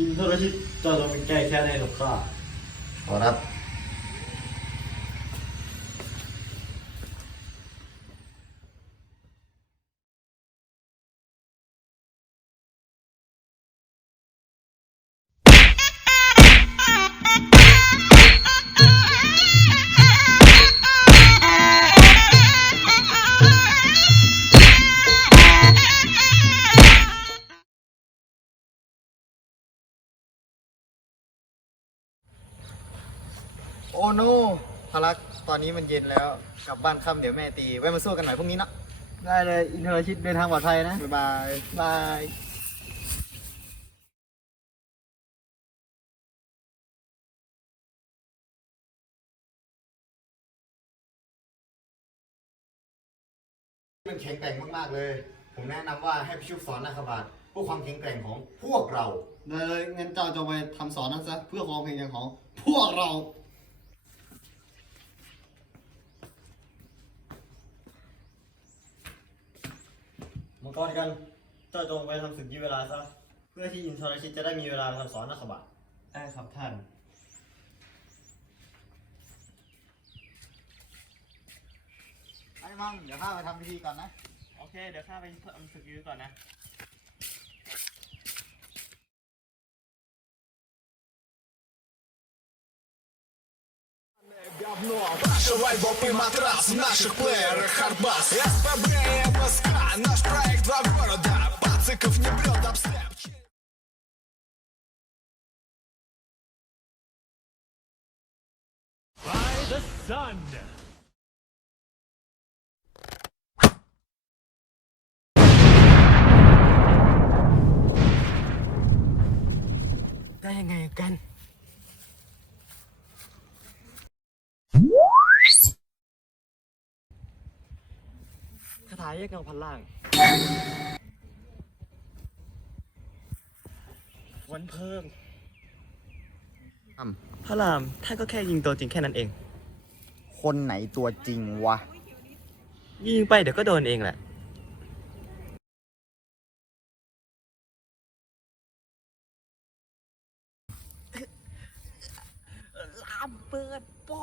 อินทรชิตเจ้าจงเป็นแก้แค่ในหลบข้าขอรับ โอ้โนพลักตอนนี้มันเย็นแล้ว กลับบ้านค่ำเดี๋ยวแม่ตี ไว้มาสู้กันหน่อยพรุ่งนี้เนาะ ได้เลย อินทรชิตเดินทางปลอดภัยนะ บ๊ายบาย บายมันแข็งแกร่งมากๆเลย ผมแนะนำว่าให้ไปชุบสอนนาคบาทเพื่อความแข็งแกร่งของพวกเรา ได้เลยงั้นเจ้าจงไปทำสอนนั้นซะเพื่อความเพียงของพวกเรา มังกรกันเจ้าจงไปทำศึกยื้อเวลาซะ เพื่อที่อินทรชิตจะได้มีเวลาทำสอนนักขบะได้ครับท่าน ไอ้มั่งเดี๋ยวข้าไปทำพิธีก่อนนะ โอเค เดี๋ยวข้าไปทำศึกยื้อก่อนนะ дно Ваши вайбоп и матрас в наших плеерах Хардбас СПБ и МСК, наш проект два города Пациков не прет обслепчик By the sun. Kaya ngayon? คาถาแยกเงาพันล่างวันเพิ่งอืมพระรามท่านก็แค่ยิงตัวจริงแค่นั้นเอง คนไหนตัวจริงวะ ยิงไปเดี๋ยวก็โดนเองแหละ ลามเปิดโปอ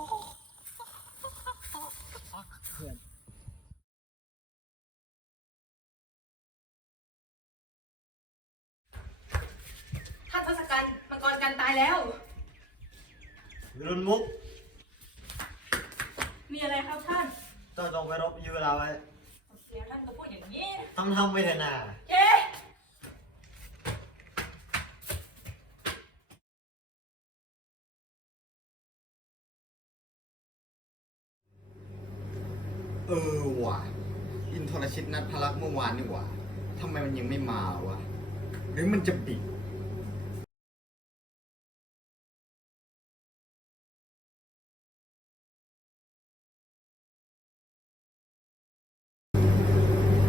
ท่านทศกัณฐ์มัง กรกันตายแล้ว รุนมุกมีอะไรครับท่านเจ้าจงไปรบยื้อเวลาไว้เดี๋ยวท่านก็พูดอย่างนี้ทำทำไปเถอะนาเอ๊ะเออว่ะอินทรชิตนัดพลักษ์เมื่อวานนี่หว่าทำไมมันยังไม่มาวะ หรือมันจะบิด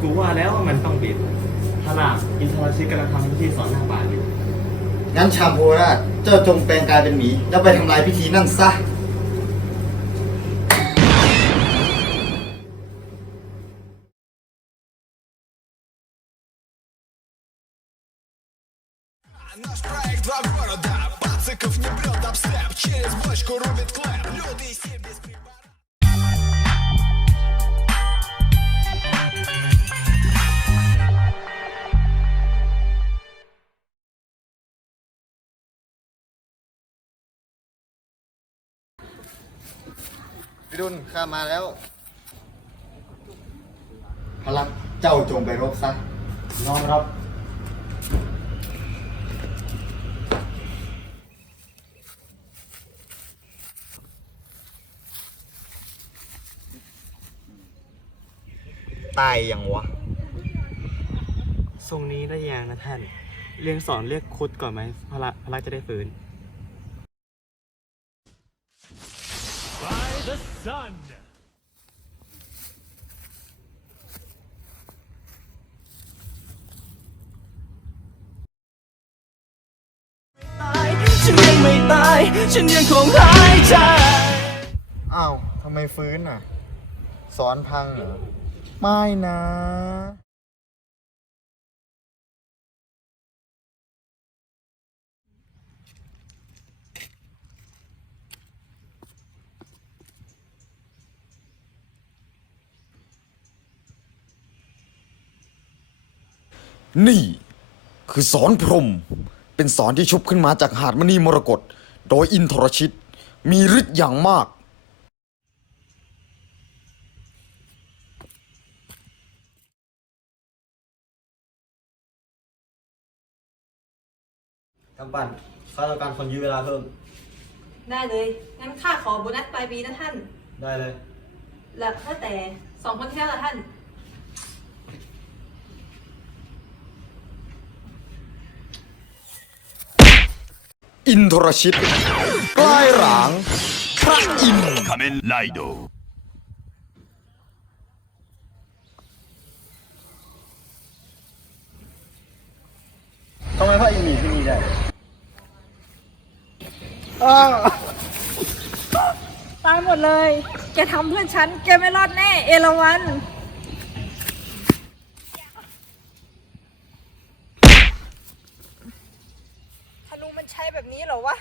กูว่าแล้วว่ามันต้องบิดพระรามอินทรชิตกำลังทำพิธีสอนหน้าบาทอยู่ งั้นชามโพราชเจ้าจงแปลงกายเป็นหมี แล้วไปทำลายพิธีนั่นซะ Наш проект два города Пациков не брет обслеп Через бочку рубит พี่ดุลข้ามาแล้ว พลักษ์เจ้าจงไปรบซะน้อมรับ ตายยังวะ ทรงนี้ได้ยังนะท่าน เรียนสอนเรียกคุดก่อนไหมพระพระจะได้ฟื้น the sun ฉันยังไม่ตาย ฉันยังคงหายใจ อ้าว ทำไมฟื้นอะ สอนพังเหรอ ไม่นะ นี่ คือสอนพรหมเป็นสอนที่ชุบขึ้นมาจากหาดมณีมรกตโดยอินทรชิต มีฤทธิ์อย่างมาก กำปั้นข้าต้องการคนยื้อเวลาเพิ่ม ได้เลย งั้นข้าขอโบนัสปลายปีนะท่าน ได้เลย แล้วถ้าแต่สองคนแค่ละท่าน อินทรชิตกลายหลาง พระอินทร์ 仮面ライド ทำไมพระอินทร์หนีที่นี่ได้ ตายหมดเลย แกทำเพื่อนฉัน แกไม่รอดแน่ เอราวัน แบบนี้เหรอวะ